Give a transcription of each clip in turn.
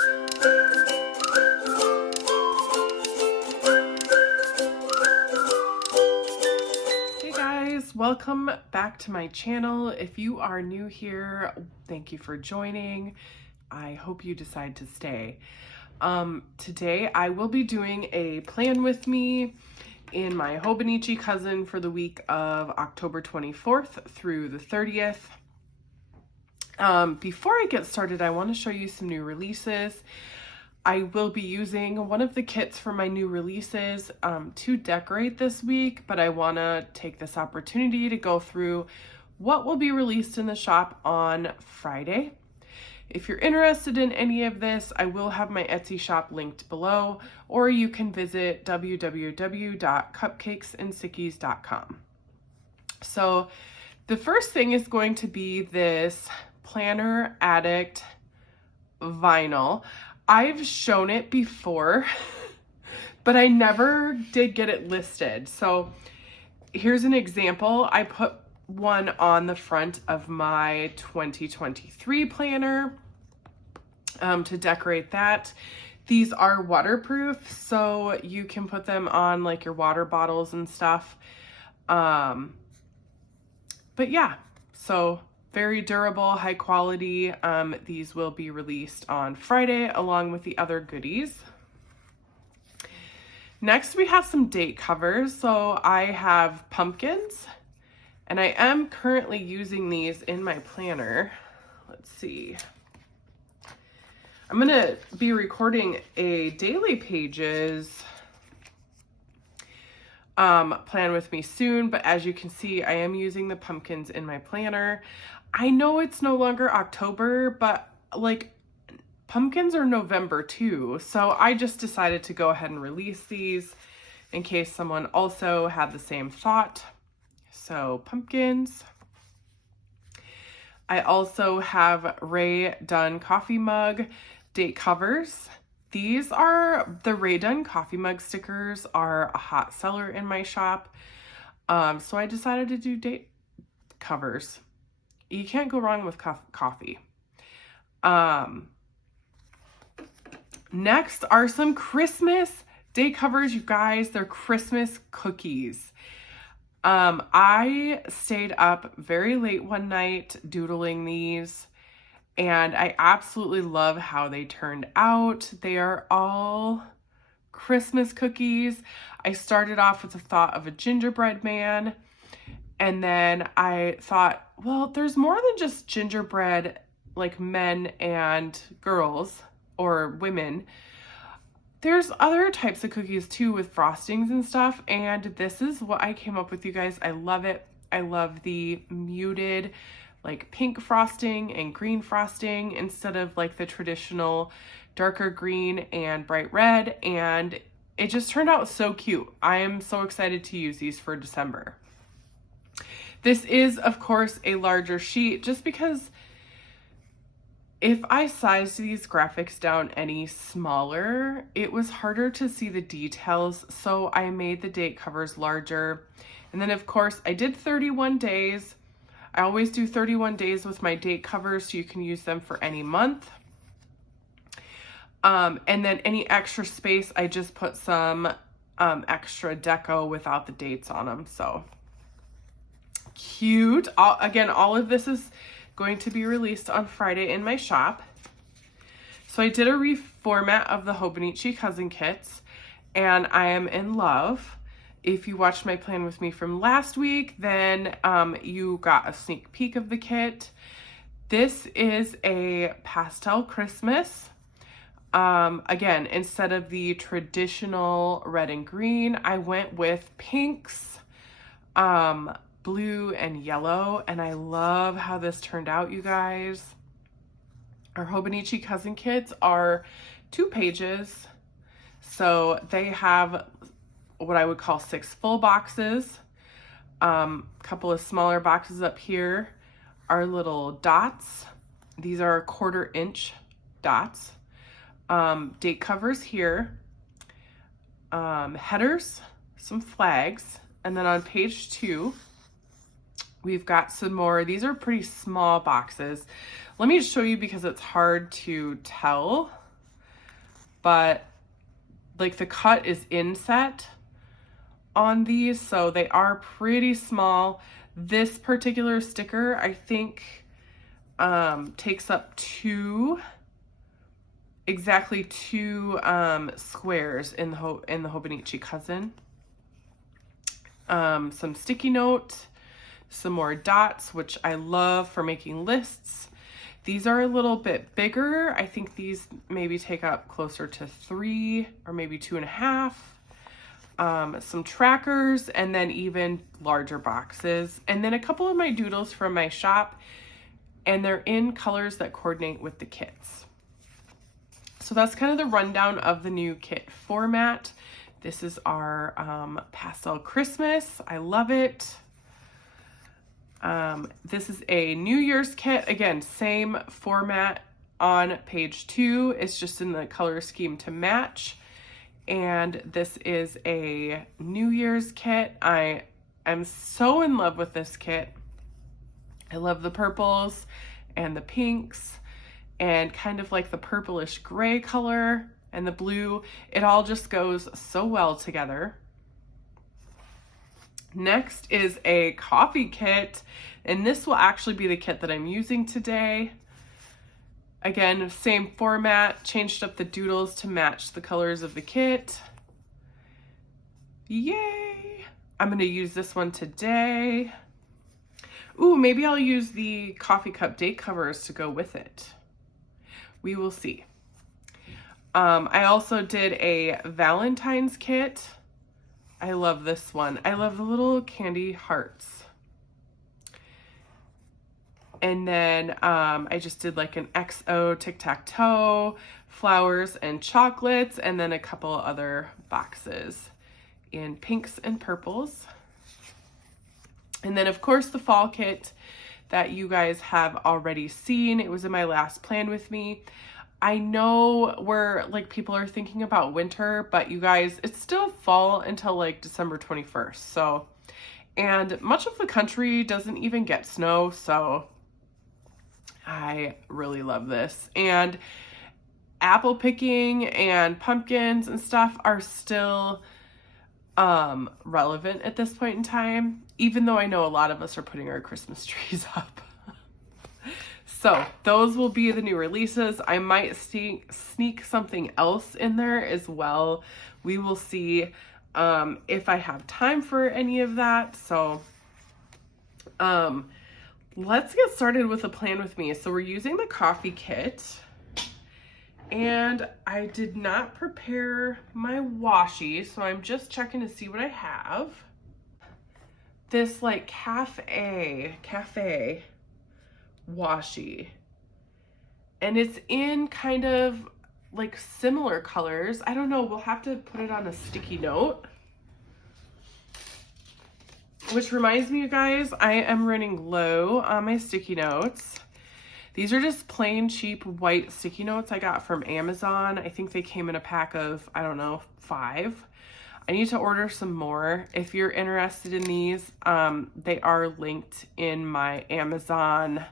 Hey guys, welcome back to my channel. If you are new here, thank you for joining. I hope you decide to stay. Today I will be doing a plan with me in my Hobonichi Cousin for the week of October 24th through the 30th. Before I get started, I want to show you some new releases. I will be using one of the kits for my new releases to decorate this week, but I want to take this opportunity to go through what will be released in the shop on Friday. If you're interested in any of this, I will have my Etsy shop linked below, or you can visit www.cupcakesandsickies.com. So the first thing is going to be this Planner Addict vinyl. I've shown it before, but I never did get it listed. So here's an example. I put one on the front of my 2023 planner to decorate that. These are waterproof, so you can put them on like your water bottles and stuff. But yeah, so very durable, high quality. These will be released on Friday along with the other goodies. Next, we have some date covers. So I have pumpkins, and I am currently using these in my planner. Let's see. I'm gonna be recording a daily pages plan with me soon, but as you can see, I am using the pumpkins in my planner. I know it's no longer October, but like pumpkins are November too, so I just decided to go ahead and release these in case someone also had the same thought. So pumpkins. I also have Ray Dunn coffee mug date covers. These are the Ray Dunn coffee mug stickers are a hot seller in my shop. So I decided to do date covers. You can't go wrong with coffee. Next are some Christmas date covers, you guys. They're Christmas cookies. I stayed up very late one night doodling these, and I absolutely love how they turned out. They are all Christmas cookies. I started off with the thought of a gingerbread man, and then I thought, well, there's more than just gingerbread, like men and girls or women. There's other types of cookies too with frostings and stuff, and this is what I came up with, you guys. I love it. I love the muted like pink frosting and green frosting instead of like the traditional darker green and bright red, and it just turned out so cute. I am so excited to use these for December. This is, of course, a larger sheet just because if I sized these graphics down any smaller, it was harder to see the details, so I made the date covers larger. And then, of course, I did 31 days. I always do 31 days with my date covers, so you can use them for any month. And then any extra space, I just put some extra deco without the dates on them. So cute. Again, all of this is going to be released on Friday in my shop. So I did a reformat of the Hobonichi Cousin kits, and I am in love. If you watched my plan with me from last week, then you got a sneak peek of the kit. This is a pastel Christmas. Again, instead of the traditional red and green, I went with pinks, blue and yellow, and I love how this turned out, you guys. Our Hobonichi Cousin kits are 2 pages, so they have what I would call 6 full boxes, couple of smaller boxes up here are little dots. These are 1/4 inch dots. Date covers here, headers, some flags, and then on page 2 we've got some more. These are pretty small boxes. Let me show you because it's hard to tell. but like the cut is inset on these, so they are pretty small. This particular sticker, I think, takes up exactly two squares in the Hobonichi Cousin. Some sticky note, some more dots, which I love for making lists. These are a little bit bigger. I think these maybe take up closer to 3 or maybe 2.5. Some trackers, and then even larger boxes. And then a couple of my doodles from my shop, and they're in colors that coordinate with the kits. So that's kind of the rundown of the new kit format. This is our pastel Christmas. I love it. This is a New Year's kit. Again, same format on page 2. It's just in the color scheme to match. And this is a New Year's kit. I am so in love with this kit. I love the purples and the pinks and kind of like the purplish gray color and the blue. It all just goes so well together. Next is a coffee kit, and this will actually be the kit that I'm using today. Again, same format, changed up the doodles to match the colors of the kit. Yay! I'm going to use this one today. Ooh, maybe I'll use the coffee cup date covers to go with it. We will see. I also did a Valentine's kit. I love this one. I love the little candy hearts. And then I just did like an XO tic-tac-toe, flowers and chocolates, and then a couple other boxes in pinks and purples. And then of course the fall kit that you guys have already seen. It was in my last plan with me. I know where like people are thinking about winter, but you guys, it's still fall until like December 21st. So, and much of the country doesn't even get snow. So I really love this. And apple picking and pumpkins and stuff are still relevant at this point in time, even though I know a lot of us are putting our Christmas trees up. So those will be the new releases. I might sneak something else in there as well. We will see if I have time for any of that. So let's get started with a plan with me. So we're using the coffee kit, and I did not prepare my washi, so I'm just checking to see what I have. This like cafe washi, and it's in kind of like similar colors. I don't know, we'll have to put it on a sticky note. Which reminds me, you guys, I am running low on my sticky notes. These are just plain cheap white sticky notes I got from Amazon. I think they came in a pack of, I don't know, 5. I need to order some more. If you're interested in these, they are linked in my Amazon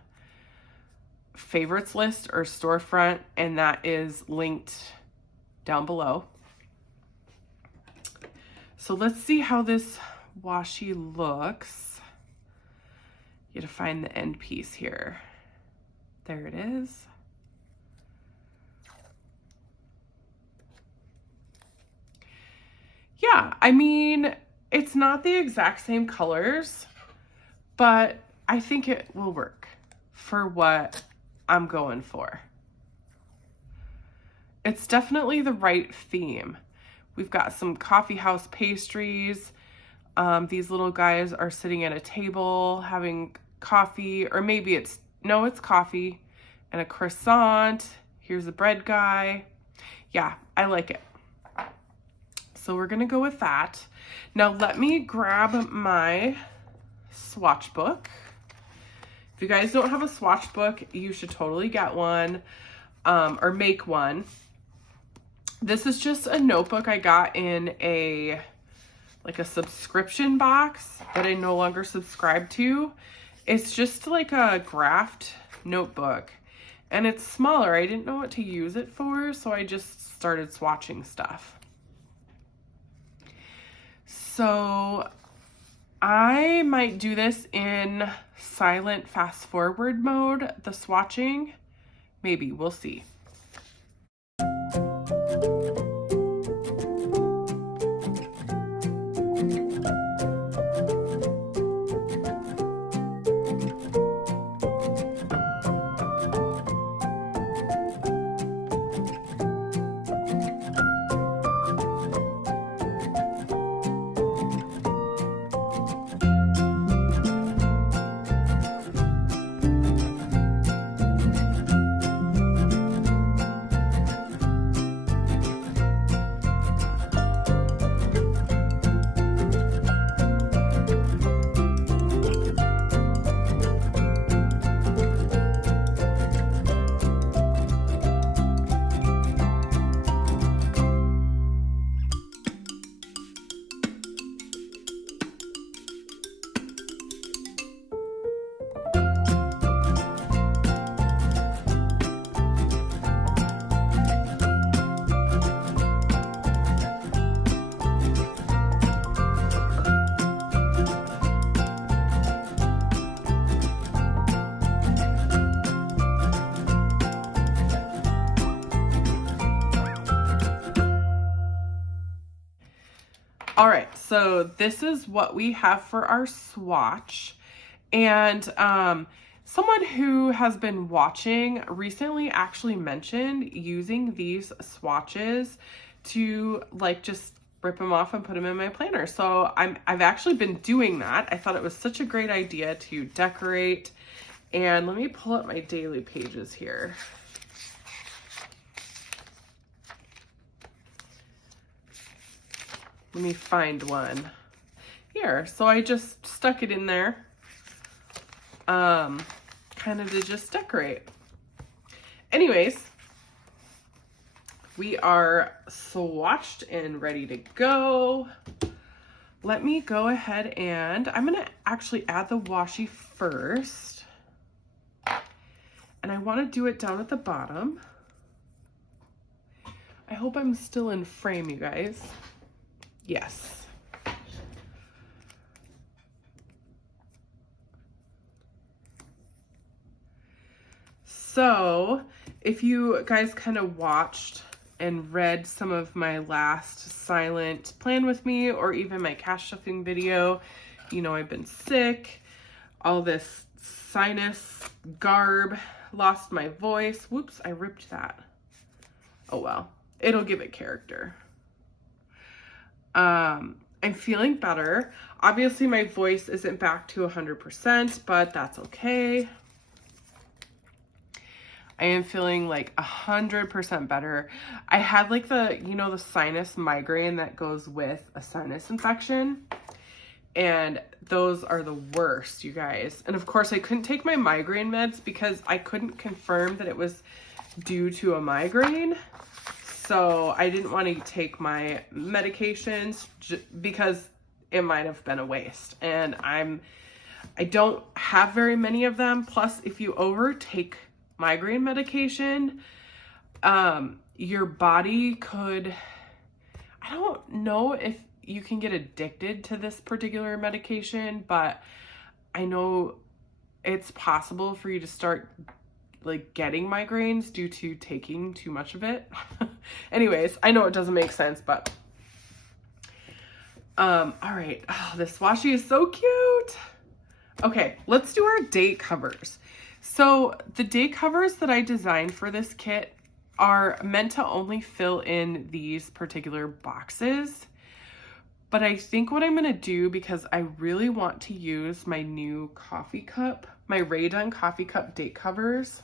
favorites list or storefront, and that is linked down below. So let's see how this washi looks. You gotta find the end piece here. There it is. Yeah, I mean, it's not the exact same colors, but I think it will work for what I'm going for. It's definitely the right theme. We've got some coffee house pastries. These little guys are sitting at a table having coffee, or maybe it's coffee and a croissant. Here's a bread guy. Yeah, I like it. So we're gonna go with that. Now let me grab my swatch book. If you guys don't have a swatch book, you should totally get one, or make one. This is just a notebook I got in a subscription box that I no longer subscribe to. It's just like a graphed notebook, and it's smaller. I didn't know what to use it for, so I just started swatching stuff. So I might do this in silent fast forward mode, the swatching. Maybe, we'll see. All right, so this is what we have for our swatch. And someone who has been watching recently actually mentioned using these swatches to like just rip them off and put them in my planner. So I've actually been doing that. I thought it was such a great idea to decorate. And let me pull up my daily pages here. Let me find one here. So I just stuck it in there, kind of to just decorate. Anyways, we are swatched and ready to go. Let me go ahead and I'm gonna actually add the washi first. And I wanna do it down at the bottom. I hope I'm still in frame, you guys. Yes. So if you guys kind of watched and read some of my last silent plan with me or even my cash stuffing video, you know I've been sick, all this sinus garb, lost my voice. Whoops, I ripped that. Oh well, it'll give it character. I'm feeling better. Obviously my voice isn't back to 100%, but that's okay. I am feeling like 100% better. I had like the, you know, the sinus migraine that goes with a sinus infection. And those are the worst, you guys. And of course I couldn't take my migraine meds because I couldn't confirm that it was due to a migraine. So I didn't want to take my medications because it might have been a waste. And I don't have very many of them. Plus, if you overtake migraine medication, your body could, I don't know if you can get addicted to this particular medication, but I know it's possible for you to start like getting migraines due to taking too much of it. Anyways, I know it doesn't make sense, but all right. Oh, this washi is so cute. Okay, let's do our date covers. So the date covers that I designed for this kit are meant to only fill in these particular boxes. But I think what I'm gonna do, because I really want to use my new coffee cup, my Rae Dunn coffee cup date covers,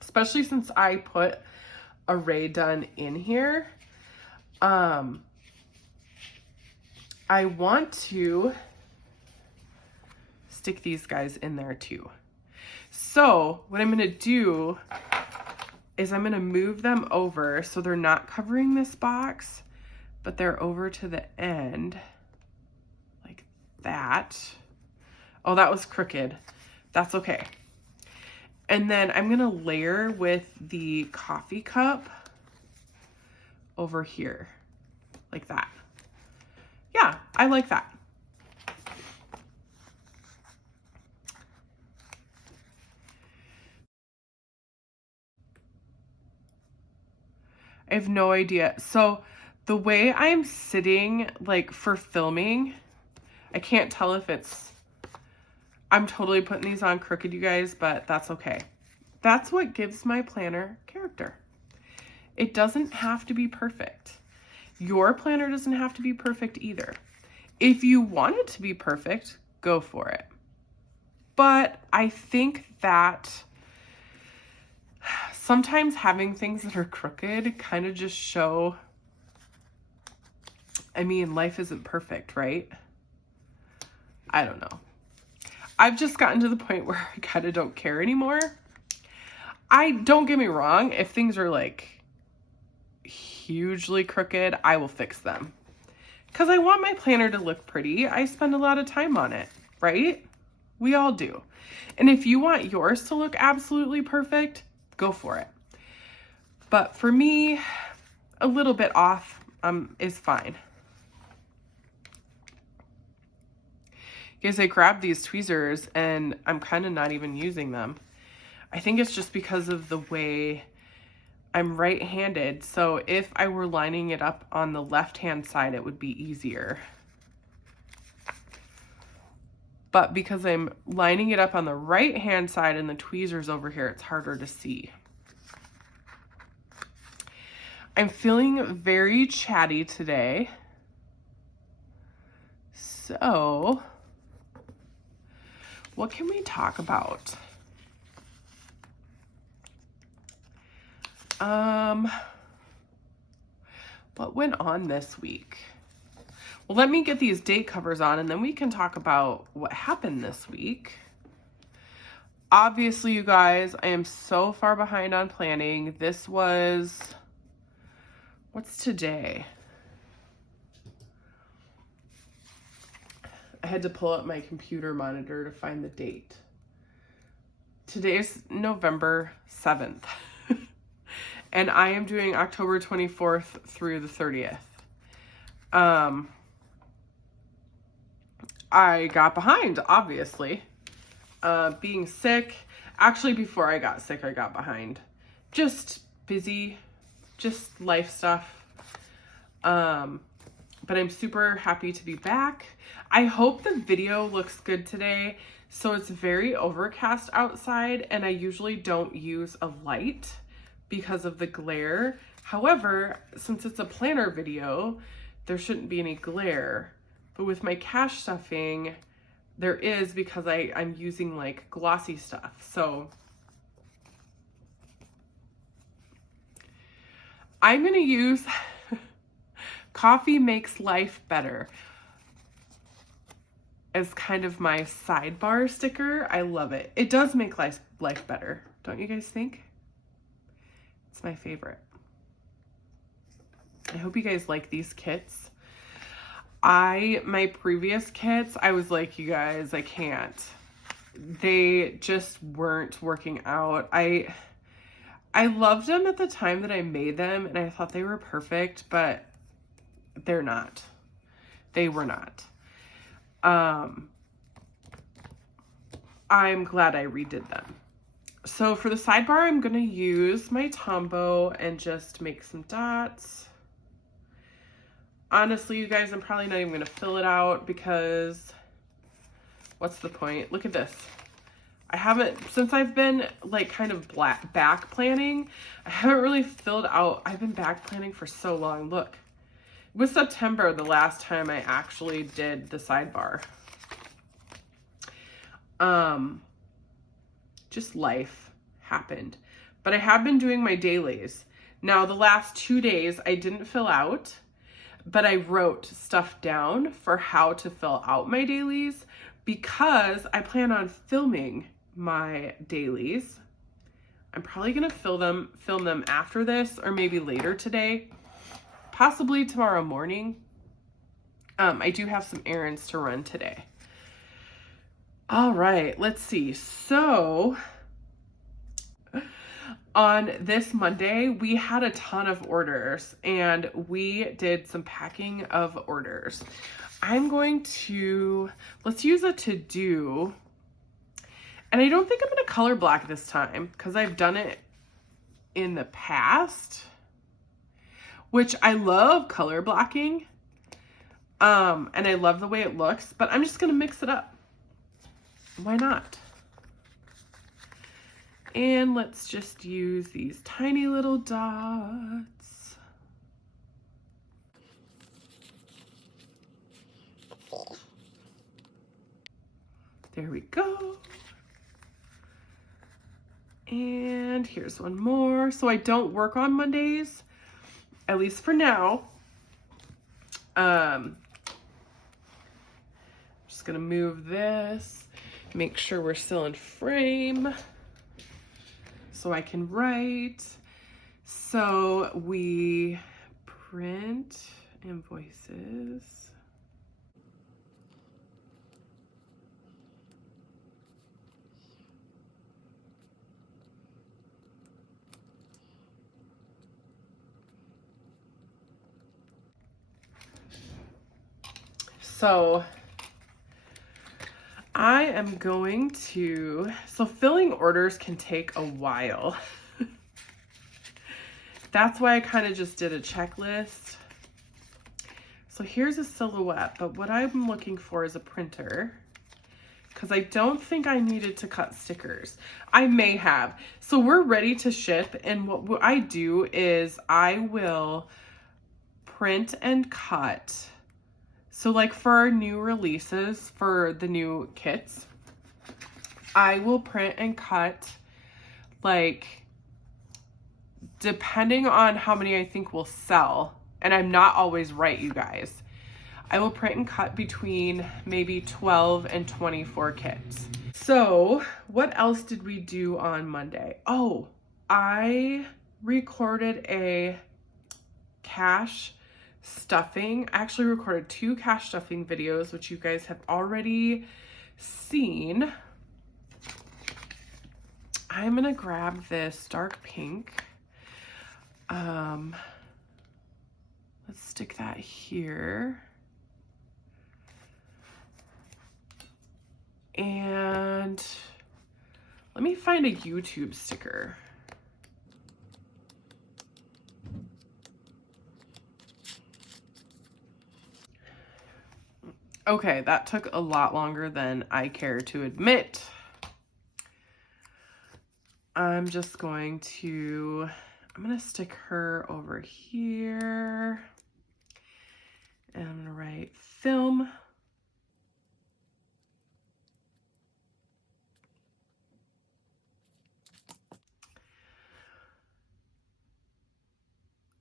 especially since I put a Rae Dunn in here. I want to stick these guys in there too. So what I'm gonna do is I'm gonna move them over so they're not covering this box, but they're over to the end like that. Oh, that was crooked. That's okay. And then I'm gonna layer with the coffee cup over here, like that. Yeah, I like that. I have no idea. So the way I'm sitting, like for filming, I can't tell if I'm totally putting these on crooked, you guys, but that's okay. That's what gives my planner character. It doesn't have to be perfect. Your planner doesn't have to be perfect either. If you want it to be perfect, go for it. But I think that sometimes having things that are crooked kind of just show, I mean, life isn't perfect, right? I don't know. I've just gotten to the point where I kind of don't care anymore. Don't get me wrong, if things are like hugely crooked, I will fix them. Because I want my planner to look pretty. I spend a lot of time on it, right? We all do. And if you want yours to look absolutely perfect, go for it. But for me, a little bit off is fine. Because I grabbed these tweezers and I'm kind of not even using them. I think it's just because of the way I'm right-handed. So if I were lining it up on the left-hand side, it would be easier. But because I'm lining it up on the right-hand side and the tweezers over here, it's harder to see. I'm feeling very chatty today. So, what can we talk about? What went on this week? Well, let me get these date covers on and then we can talk about what happened this week. Obviously, you guys, I am so far behind on planning. This was, what's today? I had to pull up my computer monitor to find the date. Today's November 7th. And I am doing October 24th through the 30th. I got behind, obviously. Being sick. Actually, before I got sick, I got behind. Just busy, just life stuff. But I'm super happy to be back. I hope the video looks good today. So it's very overcast outside and I usually don't use a light because of the glare. However, since it's a planner video, there shouldn't be any glare. But with my cash stuffing, there is because I'm using like glossy stuff. So I'm going to use Coffee Makes Life Better as kind of my sidebar sticker. I love it. It does make life better. Don't you guys think? It's my favorite. I hope you guys like these kits. My previous kits, I was like, you guys, I can't. They just weren't working out. I loved them at the time that I made them and I thought they were perfect, but they're not. They were not. I'm glad I redid them. So for the sidebar, I'm going to use my Tombow and just make some dots. Honestly, you guys, I'm probably not even going to fill it out because what's the point? Look at this. I haven't, since I've been like kind of back planning, I haven't really filled out. I've been back planning for so long. Look, it was September the last time I actually did the sidebar. Just life happened. But I have been doing my dailies. Now, the last 2 days I didn't fill out, but I wrote stuff down for how to fill out my dailies because I plan on filming my dailies. I'm probably gonna film them after this or maybe later today, possibly tomorrow morning. I do have some errands to run today. All right, let's see. So On this Monday, we had a ton of orders and we did some packing of orders. Let's use a to-do. And I don't think I'm going to color black this time because I've done it in the past, which I love color blacking. And I love the way it looks, but I'm just going to mix it up. Why not? And let's just use these tiny little dots. There we go. And here's one more. So I don't work on Mondays, at least for now. Just gonna move this, make sure we're still in frame so I can write. So we print invoices. So I am going to, so filling orders can take a while. That's why I kind of just did a checklist. So here's a silhouette, but what I'm looking for is a printer because I don't think I needed to cut stickers. I may have. So we're ready to ship, and what I do is I will print and cut. So like for our new releases, for the new kits, I will print and cut, like, depending on how many I think will sell, and I'm not always right, you guys, I will print and cut between maybe 12 and 24 kits. So what else did we do on Monday? Oh, I recorded a cash stuffing. I actually recorded 2 cash stuffing videos, which you guys have already seen. I'm gonna grab this dark pink. Let's stick that here. And let me find a YouTube sticker. Okay, that took a lot longer than I care to admit. I'm gonna stick her over here. And I'm gonna write film.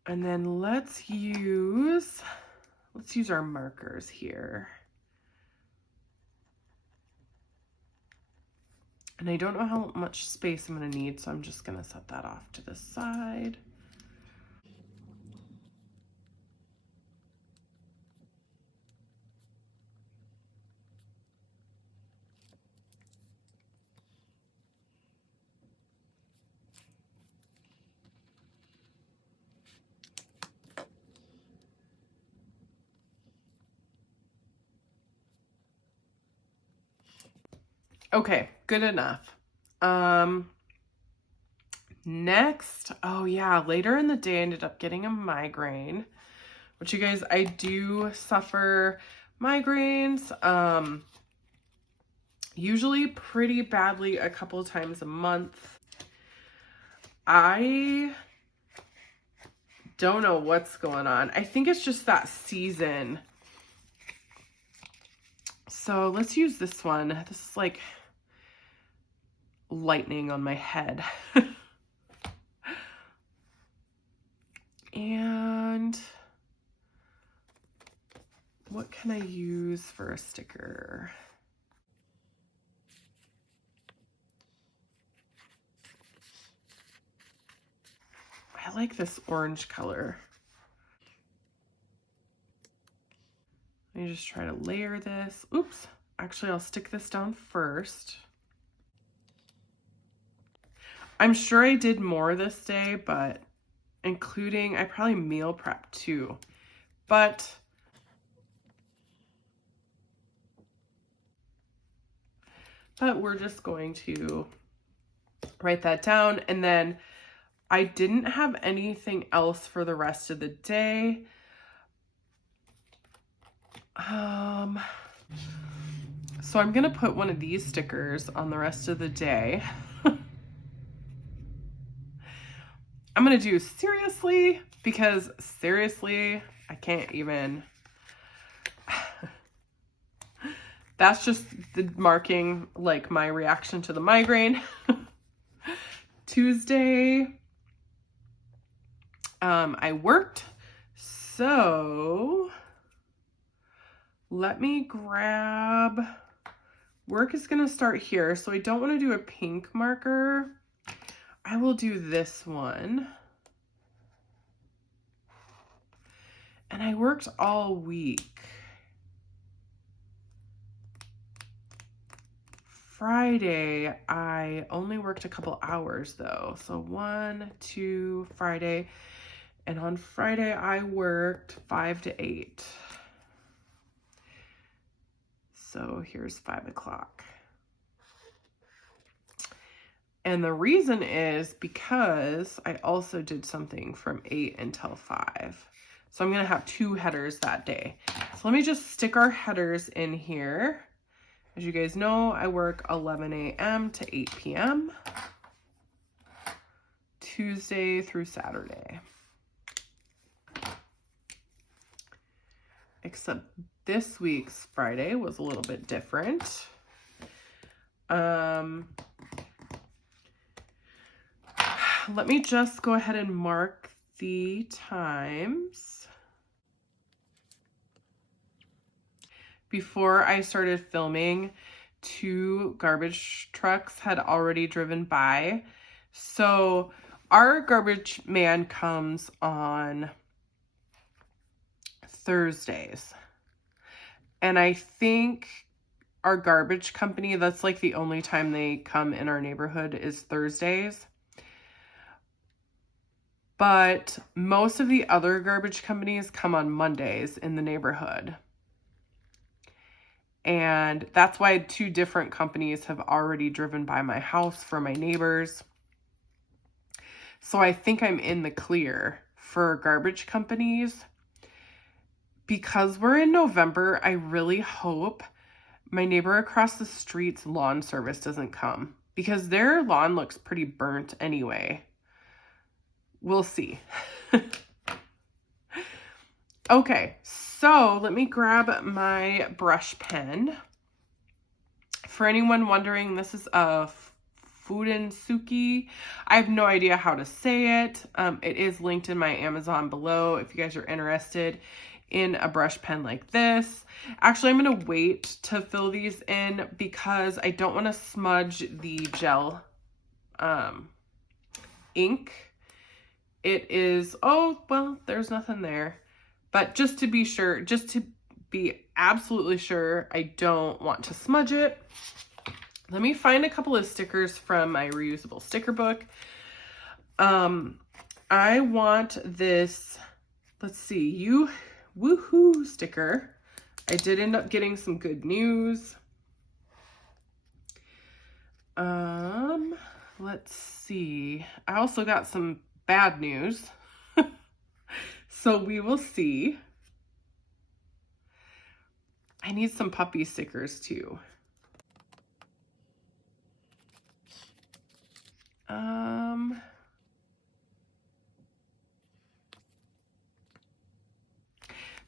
And then let's use our markers here. And I don't know how much space I'm gonna need, so I'm just gonna set that off to the side. Okay, good enough. Next, oh yeah, later in the day I ended up getting a migraine, which, you guys, I do suffer migraines, usually pretty badly a couple of times a month. I don't know what's going on. I think it's just that season. So let's use this one. This is like lightning on my head. And what can I use for a sticker? I like this orange color. Let me just try to layer this. Oops. Actually, I'll stick this down first. I'm sure I did more this day, but including, I probably meal prepped too. But we're just going to write that down. And then I didn't have anything else for the rest of the day. So I'm gonna put one of these stickers on the rest of the day. I'm gonna do seriously, because seriously, I can't even. That's just the marking, like, my reaction to the migraine. Tuesday, I worked, so let me grab, work is gonna start here, so I don't want to do a pink marker. I will do this one. And I worked all week. Friday, I only worked a couple hours though. So 1, 2, Friday. And on Friday, I worked 5 to 8. So here's 5 o'clock. And the reason is because I also did something from 8 until 5. So I'm going to have 2 headers that day. So let me just stick our headers in here. As you guys know, I work 11 a.m. to 8 p.m. Tuesday through Saturday. Except this week's Friday was a little bit different. Let me just go ahead and mark the times. Before I started filming, 2 garbage trucks had already driven by. So our garbage man comes on Thursdays. And I think our garbage company, that's like the only time they come in our neighborhood is Thursdays. But most of the other garbage companies come on Mondays in the neighborhood. And that's why 2 different companies have already driven by my house for my neighbors. So I think I'm in the clear for garbage companies. Because we're in November, I really hope my neighbor across the street's lawn service doesn't come, because their lawn looks pretty burnt anyway. We'll see. Okay, so let me grab my brush pen. For anyone wondering, this is a Hobonichi. I have no idea how to say it. It is linked in my Amazon below if you guys are interested in a brush pen like this. Actually, I'm going to wait to fill these in because I don't want to smudge the gel ink. It is, oh, well, there's nothing there. But just to be sure, just to be absolutely sure, I don't want to smudge it. Let me find a couple of stickers from my reusable sticker book. I want this, let's see, woohoo sticker. I did end up getting some good news. Let's see. I also got some bad news. So we will see. I need some puppy stickers too.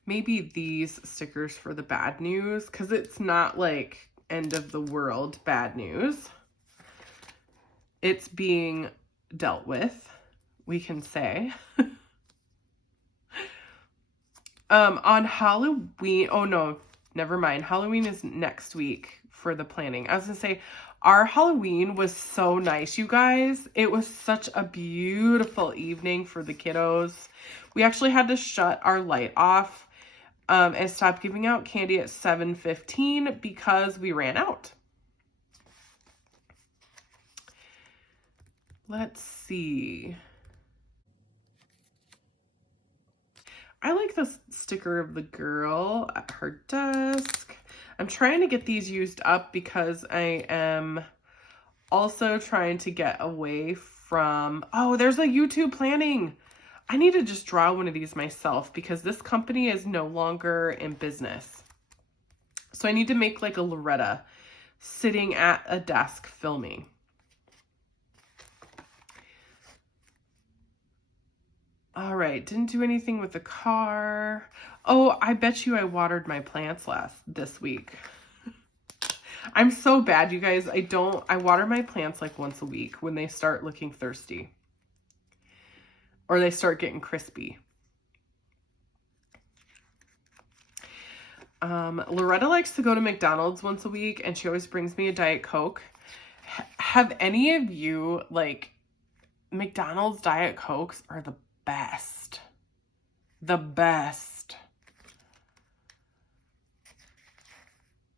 Maybe these stickers for the bad news, because it's not like end of the world bad news. It's being dealt with, we can say. On Halloween, oh no, never mind. Halloween is next week for the planning. I was gonna say, our Halloween was so nice, you guys. It was such a beautiful evening for the kiddos. We actually had to shut our light off and stop giving out candy at 7:15 because we ran out. Let's see. I like the sticker of the girl at her desk. I'm trying to get these used up because I am also trying to get away from, oh, there's a YouTube planning. I need to just draw one of these myself because this company is no longer in business. So I need to make like a Loretta sitting at a desk filming. All right, didn't do anything with the car. Oh, I bet you I watered my plants this week. I'm so bad, you guys. I water my plants like once a week when they start looking thirsty. Or they start getting crispy. Loretta likes to go to McDonald's once a week and she always brings me a Diet Coke. Have any of you, like, McDonald's Diet Cokes are the best. The best.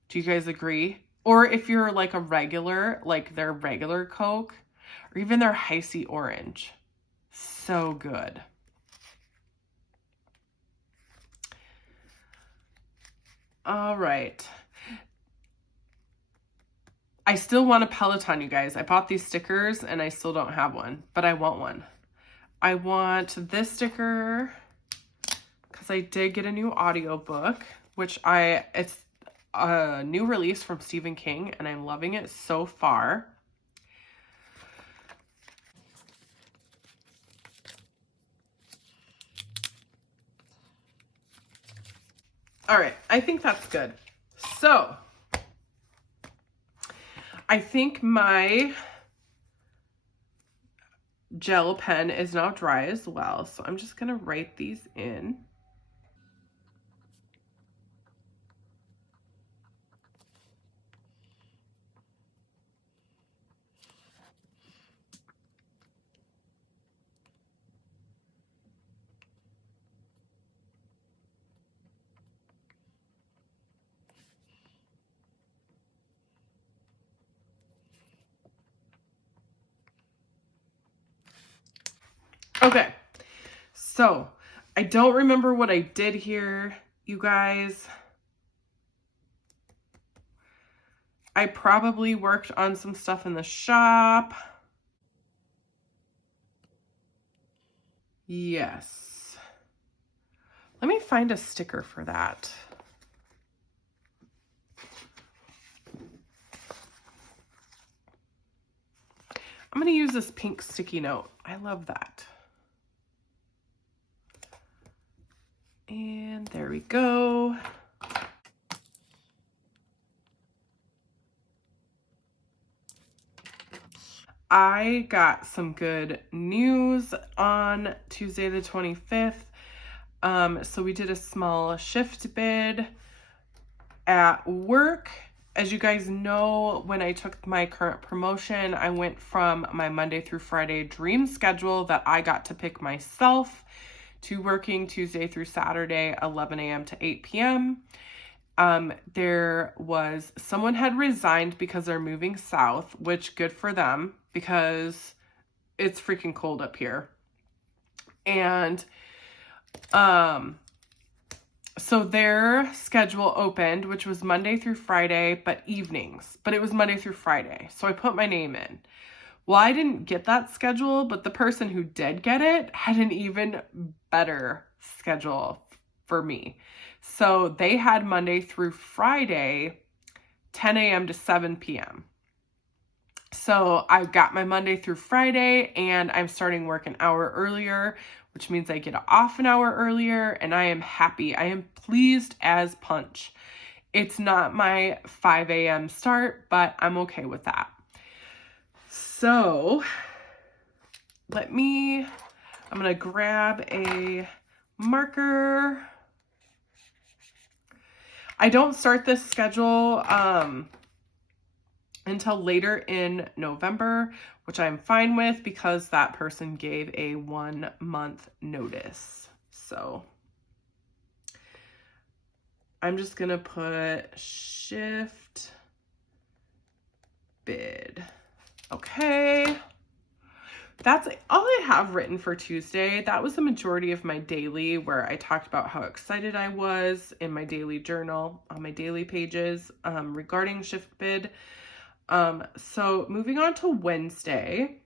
Do you guys agree? Or if you're like a regular, like their regular Coke, or even their Hi-C Orange. So good. All right. I still want a Peloton, you guys. I bought these stickers and I still don't have one, but I want one. I want this sticker because I did get a new audiobook, which it's a new release from Stephen King and I'm loving it so far. All right, I think that's good. So, I think my gel pen is now dry as well, so I'm just gonna write these in. Okay, so I don't remember what I did here, you guys. I probably worked on some stuff in the shop. Yes. Let me find a sticker for that. I'm going to use this pink sticky note. I love that. And there we go. I got some good news on Tuesday the 25th. So we did a small shift bid at work. As you guys know, when I took my current promotion, I went from my Monday through Friday dream schedule that I got to pick myself to working Tuesday through Saturday, 11 a.m. to 8 p.m. Someone had resigned because they're moving south, which good for them because it's freaking cold up here. And, so their schedule opened, which was Monday through Friday, but evenings. But it was Monday through Friday. So I put my name in. Well, I didn't get that schedule, but the person who did get it had an even better schedule for me. So they had Monday through Friday, 10 a.m. to 7 p.m. So I got my Monday through Friday and I'm starting work an hour earlier, which means I get off an hour earlier and I am happy. I am pleased as punch. It's not my 5 a.m. start, but I'm okay with that. So I'm going to grab a marker. I don't start this schedule until later in November, which I'm fine with because that person gave a 1 month notice. So I'm just going to put shift bid. Okay. that's all I have written for Tuesday. That was the majority of my daily, where I talked about how excited I was in my daily journal on my daily pages regarding shift bid. So moving on to Wednesday,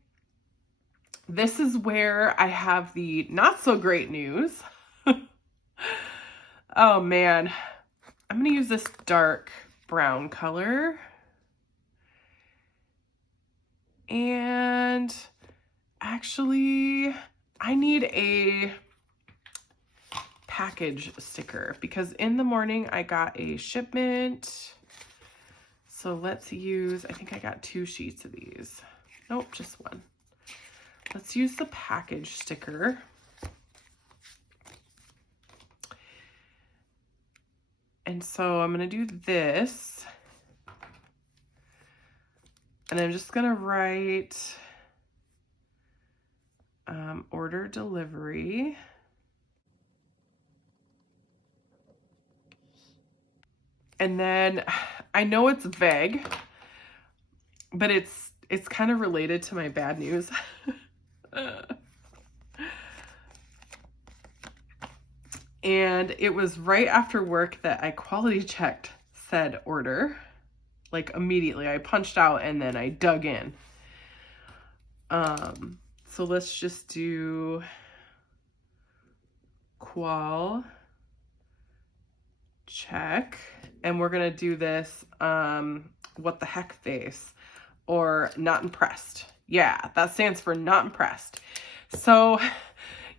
this is where I have the not so great news. Oh man, I'm going to use this dark brown color. And actually, I need a package sticker because in the morning I got a shipment. So let's use, I think I got 2 sheets of these. Nope, just one. Let's use the package sticker. And so I'm going to do this. And I'm just going to write order delivery. And then I know it's vague, but it's kind of related to my bad news. And it was right after work that I quality checked said order. Like immediately I punched out and then I dug in. So let's just do qual check, and we're gonna do this what the heck face, or not impressed. Yeah, that stands for not impressed. So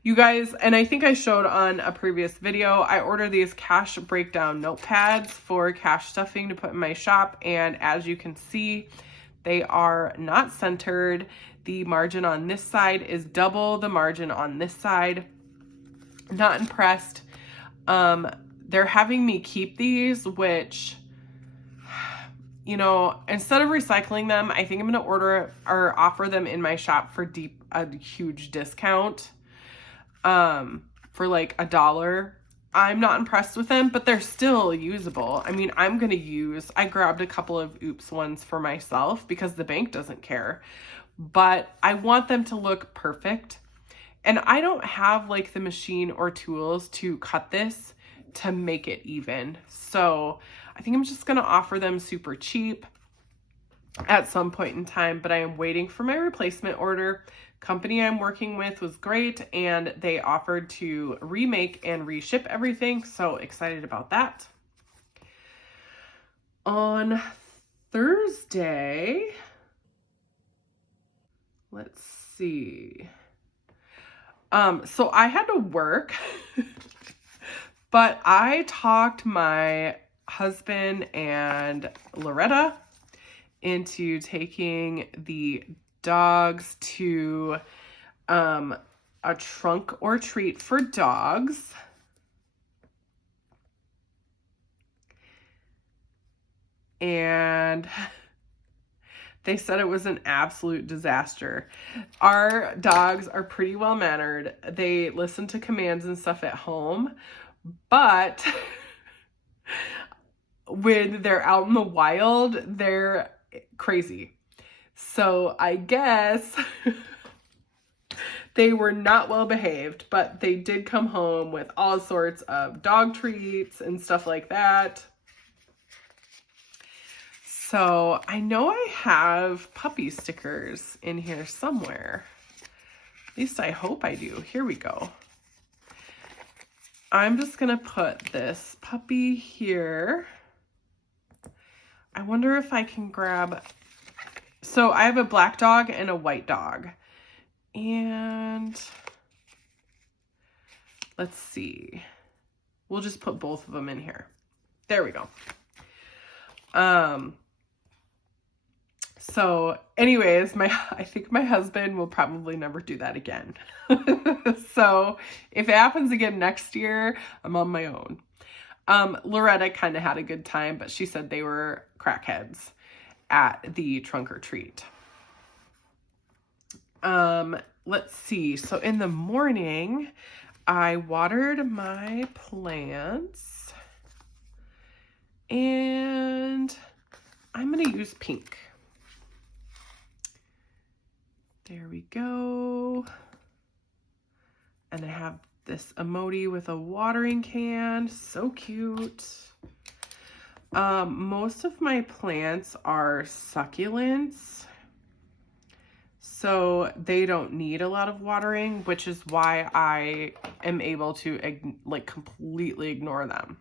you guys, and I think I showed on a previous video, I ordered these cash breakdown notepads for cash stuffing to put in my shop, and as you can see, they are not centered. The margin on this side is double the margin on this side. Not impressed. They're having me keep these, which, you know, instead of recycling them, I think I'm going to order or offer them in my shop for a huge discount. For like $1. I'm not impressed with them, but they're still usable. I mean, I grabbed a couple of Oops ones for myself because the bank doesn't care, but I want them to look perfect. And I don't have like the machine or tools to cut this to make it even. So I think I'm just going to offer them super cheap at some point in time, but I am waiting for my replacement order. Company I'm working with was great, and they offered to remake and reship everything. So excited about that. On Thursday, let's see. So I had to work, but I talked my husband and Loretta into taking the dogs to a trunk or treat for dogs. And they said it was an absolute disaster. Our dogs are pretty well mannered. They listen to commands and stuff at home, but when they're out in the wild, they're crazy. So I guess they were not well behaved, but they did come home with all sorts of dog treats and stuff like that. So I know I have puppy stickers in here somewhere. At least I hope I do. Here we go. I'm just gonna put this puppy here. I wonder if I can grab, so I have a black dog and a white dog. And let's see. We'll just put both of them in here. There we go. So anyways, I think my husband will probably never do that again. So if it happens again next year, I'm on my own. Loretta kind of had a good time, but she said they were crackheads at the trunk or treat. Let's see. So in the morning, I watered my plants, and I'm going to use pink. There we go. And I have this emoji with a watering can. So cute. Most of my plants are succulents, so they don't need a lot of watering, which is why I am able to like completely ignore them.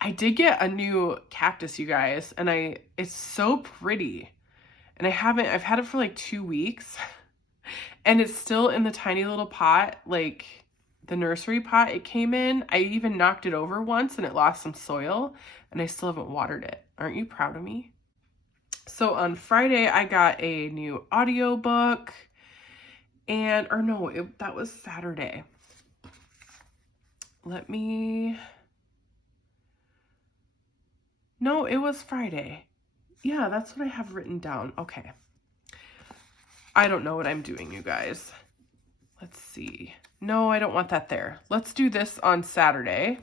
I did get a new cactus, you guys, and it's so pretty. And I've had it for like 2 weeks and it's still in the tiny little pot, like the nursery pot it came in. I even knocked it over once and it lost some soil and I still haven't watered it. Aren't you proud of me? So on Friday, I got a new audiobook that was Saturday. No, it was Friday. Yeah, that's what I have written down. Okay. I don't know what I'm doing, you guys. Let's see. No, I don't want that there. Let's do this on Saturday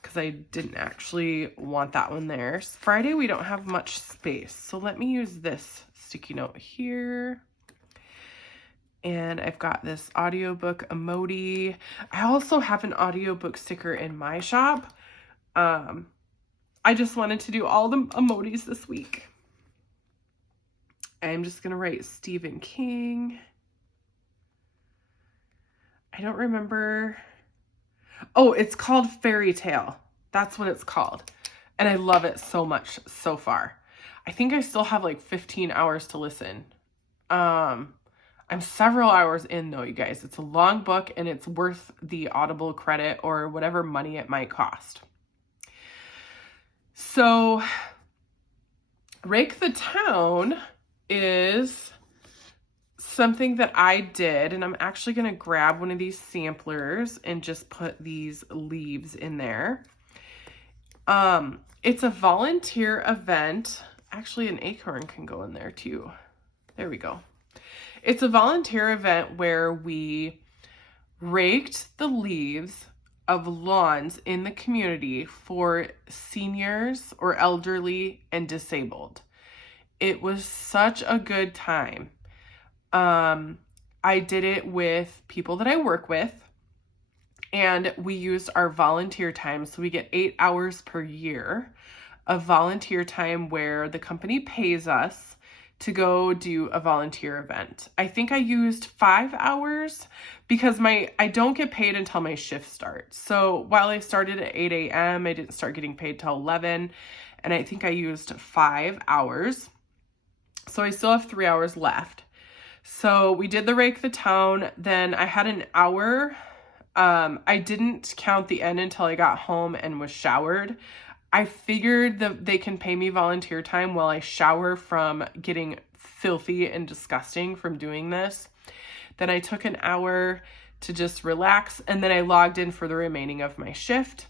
because I didn't actually want that one there. Friday, we don't have much space. So let me use this sticky note here. And I've got this audiobook emoji. I also have an audiobook sticker in my shop. I just wanted to do all the emojis this week. I'm just going to write Stephen King. I don't remember. Oh, it's called Fairy Tale. That's what it's called. And I love it so much so far. I think I still have like 15 hours to listen. I'm several hours in though, you guys. It's a long book and it's worth the Audible credit or whatever money it might cost. So, Rake the Town is something that I did, and I'm actually going to grab one of these samplers and just put these leaves in there. It's a volunteer event. Actually, an acorn can go in there too. There we go. It's a volunteer event where we raked the leaves of lawns in the community for seniors or elderly and disabled. It was such a good time. I did it with people that I work with, and we used our volunteer time. So we get 8 hours per year of volunteer time where the company pays us to go do a volunteer event. I think I used 5 hours because I don't get paid until my shift starts. So while I started at 8 a.m., I didn't start getting paid till 11, and I think I used 5 hours. So I still have 3 hours left. So we did the Rake the Town. Then I had an hour. I didn't count the end until I got home and was showered. I figured that they can pay me volunteer time while I shower from getting filthy and disgusting from doing this. Then I took an hour to just relax, and then I logged in for the remaining of my shift.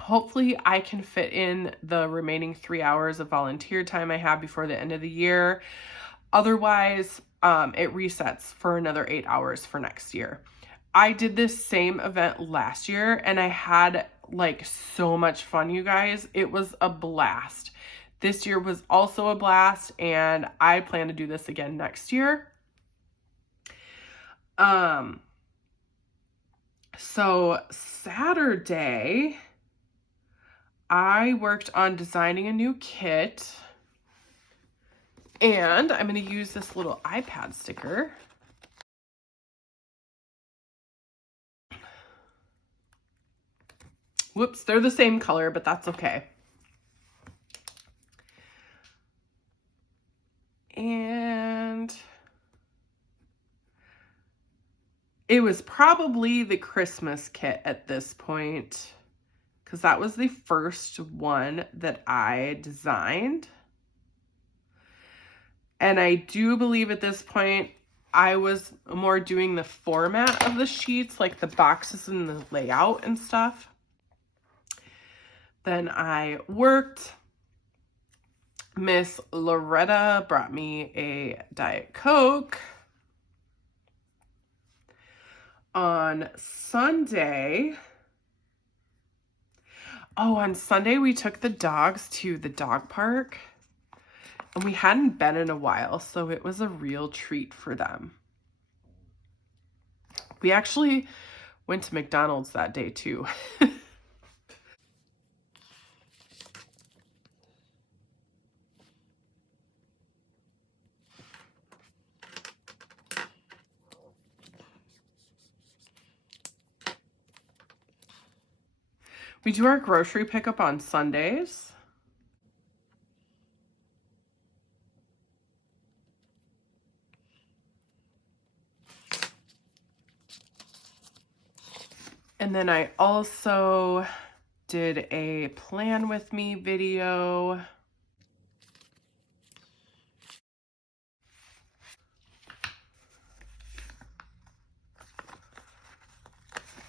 Hopefully I can fit in the remaining 3 hours of volunteer time I have before the end of the year. Otherwise, it resets for another 8 hours for next year. I did this same event last year and I had like so much fun, you guys. It was a blast. This year was also a blast, and I plan to do this again next year. So Saturday, I worked on designing a new kit, and I'm going to use this little iPad sticker. Whoops, they're the same color, but that's okay. And it was probably the Christmas kit at this point, because that was the first one that I designed. And I do believe at this point I was more doing the format of the sheets, like the boxes and the layout and stuff. Then I worked. Miss Loretta brought me a Diet Coke. On Sunday we took the dogs to the dog park, And we hadn't been in a while, so it was a real treat for them. We actually went to McDonald's that day too. We do our grocery pickup on Sundays. And then I also did a plan with me video.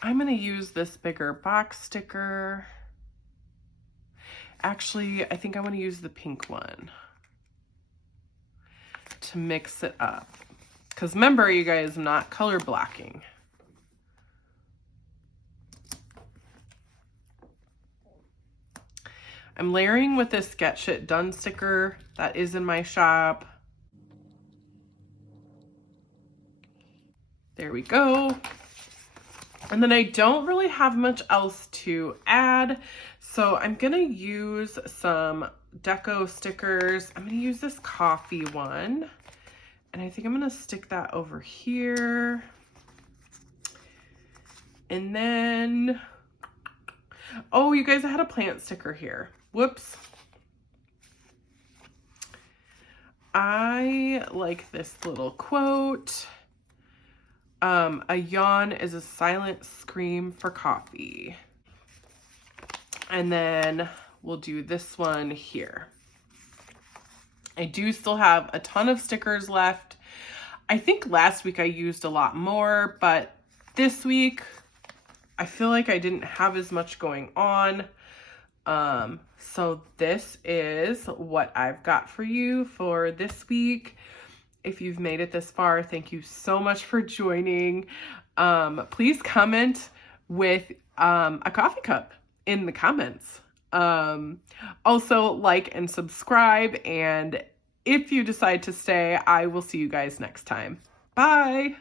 I'm going to use this bigger box sticker. Actually, I think I want to use the pink one to mix it up. Because remember, you guys, I'm not color blocking. I'm layering with this Get Shit Done sticker that is in my shop. There we go. And then I don't really have much else to add, so I'm gonna use some deco stickers. I'm gonna use this coffee one, and I think I'm gonna stick that over here. And then, oh, you guys, I had a plant sticker here. Whoops. I like this little quote. A yawn is a silent scream for coffee. And then we'll do this one here. I do still have a ton of stickers left. I think last week I used a lot more, but this week I feel like I didn't have as much going on. So this is what I've got for you for this week. If you've made it this far, thank you so much for joining. Please comment with a coffee cup in the comments. Also like and subscribe, and if you decide to stay, I will see you guys next time. Bye.